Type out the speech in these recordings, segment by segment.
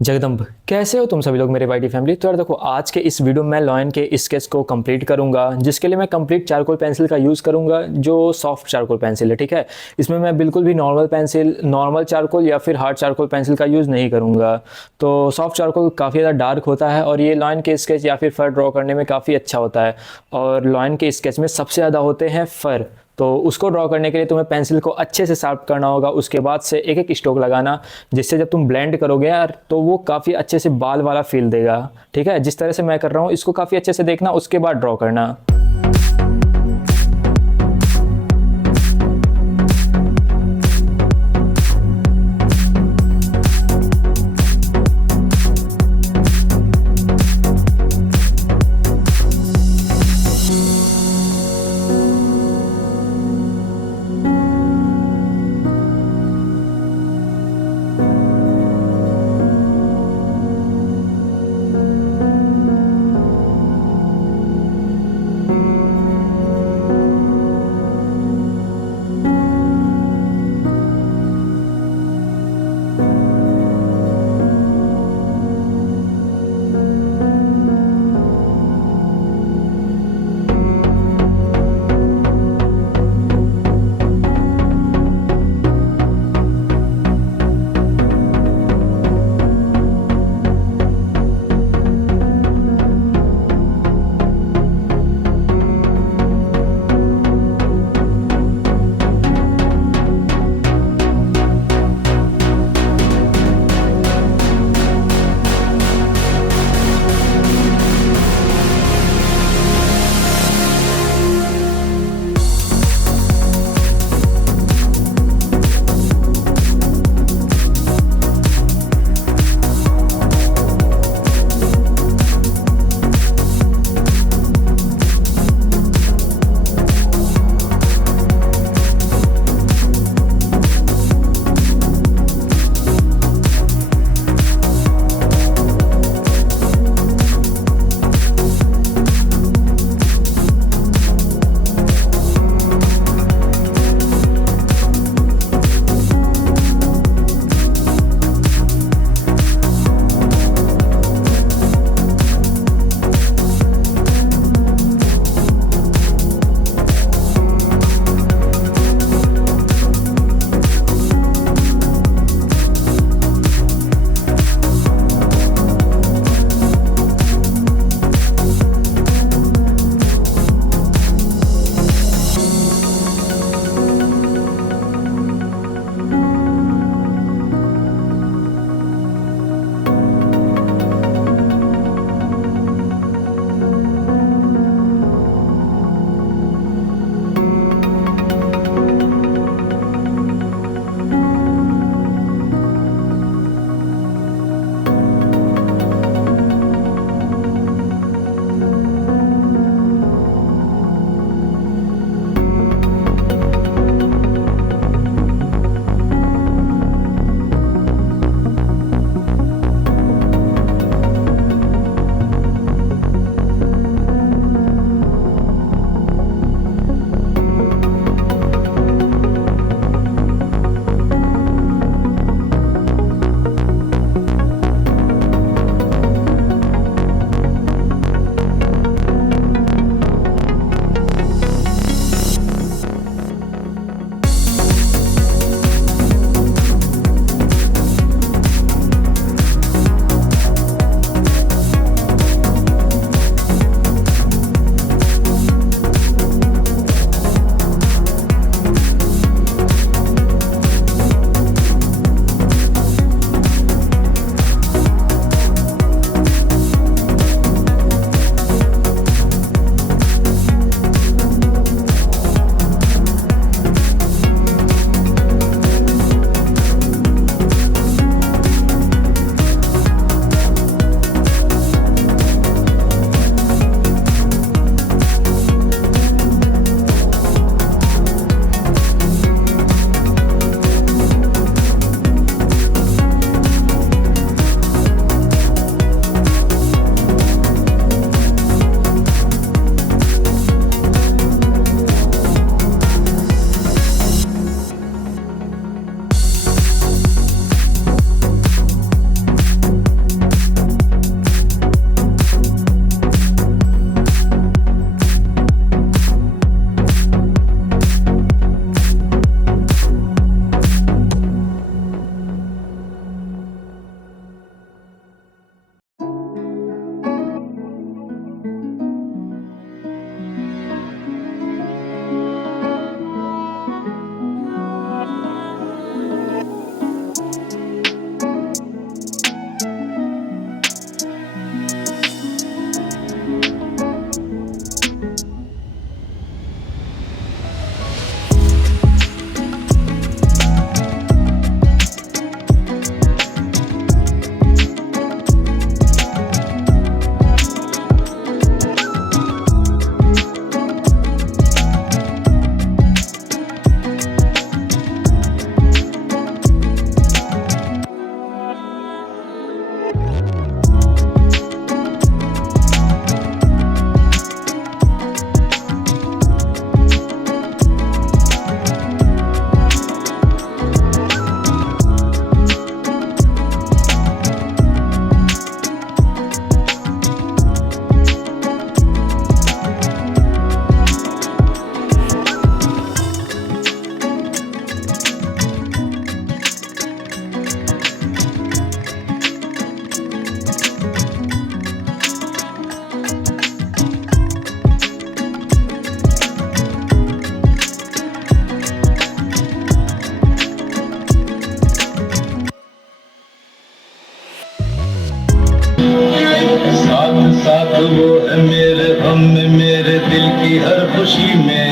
जगदम्ब, कैसे हो तुम सभी लोग मेरे वाईटी फैमिली। तो यार देखो, आज के इस वीडियो में लॉयन के स्केच को कंप्लीट करूंगा, जिसके लिए मैं कंप्लीट चारकोल पेंसिल का यूज़ करूंगा, जो सॉफ्ट चारकोल पेंसिल है। ठीक है, इसमें मैं बिल्कुल भी नॉर्मल पेंसिल, नॉर्मल चारकोल या फिर हार्ड चारकोल पेंसिल का यूज़ नहीं करूंगा। तो सॉफ्ट चारकोल काफ़ी ज़्यादा डार्क होता है और ये लॉयन के स्केच या फिर फर ड्रॉ करने में काफ़ी अच्छा होता है। और लॉयन के स्केच में सबसे ज़्यादा होते हैं फर। तो उसको ड्रॉ करने के लिए तुम्हें पेंसिल को अच्छे से शार्प करना होगा, उसके बाद से एक एक स्ट्रोक लगाना, जिससे जब तुम ब्लेंड करोगे यार तो वो काफ़ी अच्छे से बाल वाला फील देगा। ठीक है, जिस तरह से मैं कर रहा हूँ इसको काफ़ी अच्छे से देखना, उसके बाद ड्रॉ करना। वो है मेरे गम में, मेरे दिल की हर खुशी में।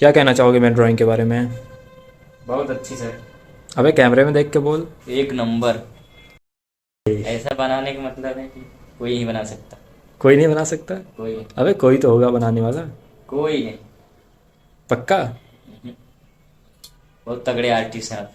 क्या कहना चाहोगे मेरी ड्राइंग के बारे में? बहुत अच्छी सर, अबे कैमरे में देख के बोल। एक नंबर। ऐसा बनाने का मतलब है कि कोई नहीं बना सकता। कोई नहीं बना सकता? कोई नहीं। अबे कोई तो होगा बनाने वाला। कोई नहीं। पक्का? बहुत तगड़े आर्टिस्ट हैं आप।